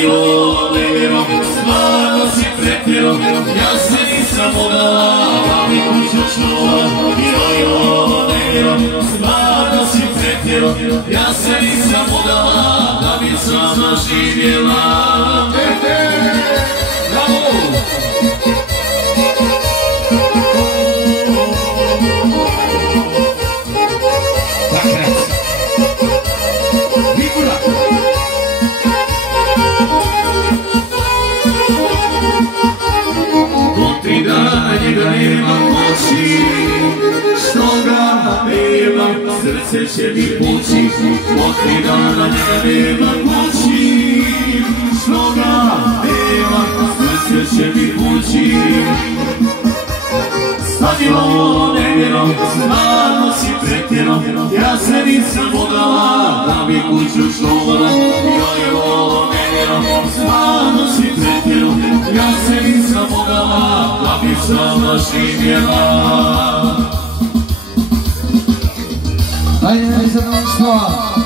bilo nevjero, stvarno si pretjero, ja se nisam mogla, da bi kuću čuvala. Bilo nevjero, stvarno si pretjero, ja se nisam mogla, da bi sama živjela. Bravo! Njega nema moći, što ga nema, srce će mi pući. Od 3 dana njega nema moći, što ga nema, srce će mi pući. Stavilo nevjero, stvarno si pretjero, ja se nisam mogla, da bi kuću čuvala. Joj, nevjero, stvarno si pretjero, ja se nisam mogla, da bi sama živjela. Ajde, zadovoljstvo.